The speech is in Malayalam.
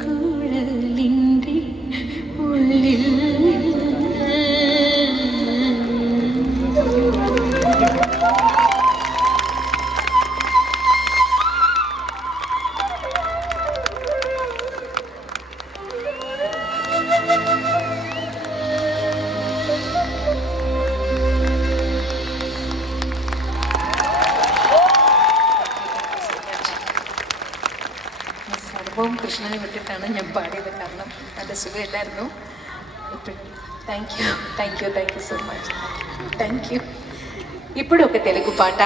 ചീരുമൂടക്കുഴലിൻ്റെ ഉള്ളിൽ സർവവും കൃഷ്ണനെ വിട്ടിട്ടാണ് ഞാൻ പാടിയത്. കാരണം നല്ല സുഖമില്ലായിരുന്നു. Thank you so much. Thank you. ఇప్పుడొక తెలుగు పాట.